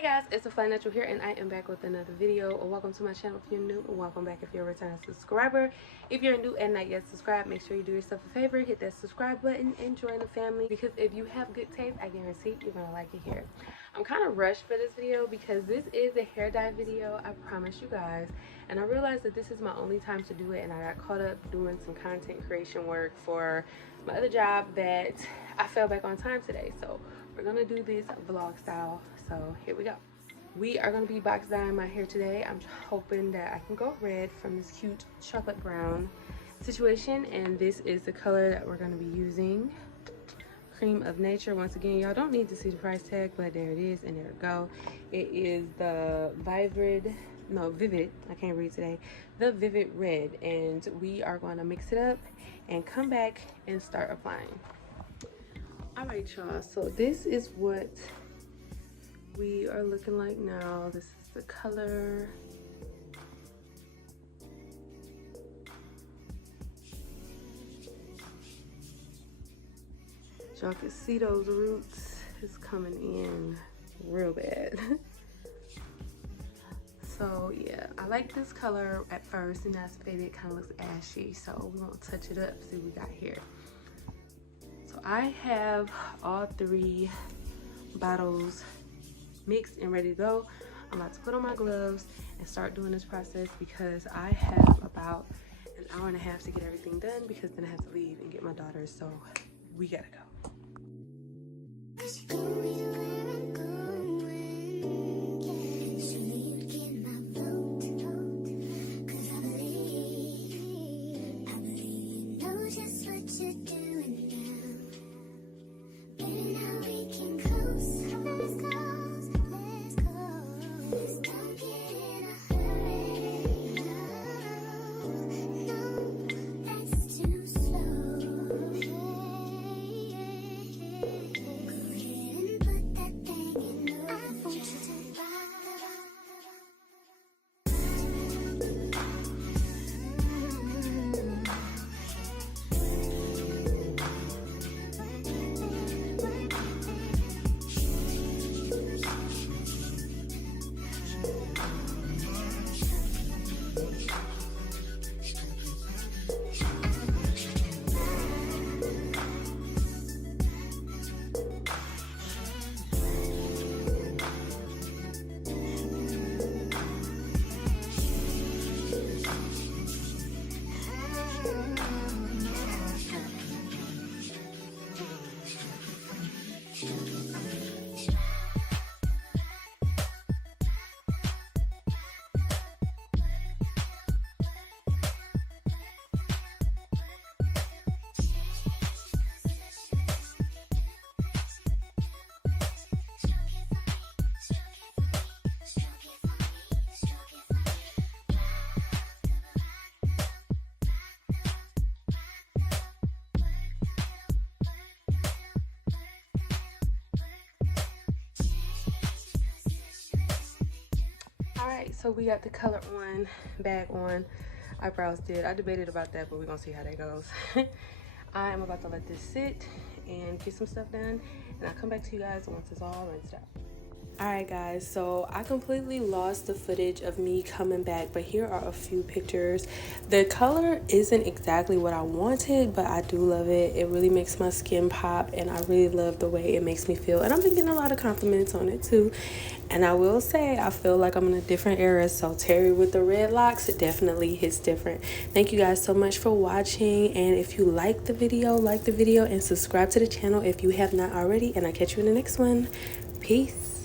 Hey guys, it's a Fly Natural here, and I am back with another video. Welcome to my channel if you're new, and welcome back if you're a returning subscriber. If you're new and not yet subscribed, make sure you do yourself a favor, hit that subscribe button and join the family, because if you have good taste, I guarantee you're gonna like it here. I'm kind of rushed for this video because this is a hair dye video, I promise you guys, and I realized that this is my only time to do it, and I got caught up doing some content creation work for my other job that I fell back on time today. So we're gonna do this vlog style. So here we go. We are gonna be box dyeing my hair today. I'm hoping that I can go red from this cute chocolate brown situation, and this is the color that we're gonna be using. Cream of Nature. Once again, y'all don't need to see the price tag, but there it is, and there we go. It is the Vivid, I can't read today, the Vivid Red, and we are going to mix it up and come back and start applying. All right, y'all, so this is what we are looking like now. This is the color. Y'all can see those roots is coming in real bad. So yeah, I like this color at first, and that's faded. It kind of looks ashy, so we're gonna touch it up, see what we got here. So I have all 3 bottles mixed and ready to go. I'm about to put on my gloves and start doing this process because I have about an hour and a half to get everything done, because then I have to leave and get my daughter, so we gotta go. Alright, so we got the color on, bag on, eyebrows did. I debated about that, but we're gonna see how that goes. I am about to let this sit and get some stuff done, and I'll come back to you guys once it's all rinsed out. Alright guys, so I completely lost the footage of me coming back, but here are a few pictures. The color isn't exactly what I wanted, but I do love it. It really makes my skin pop, and I really love the way it makes me feel, and I've been getting a lot of compliments on it too. And I will say, I feel like I'm in a different era, so Terry with the red locks, it definitely hits different. Thank you guys so much for watching, and if you like the video, and subscribe to the channel if you have not already, and I'll catch you in the next one. Peace.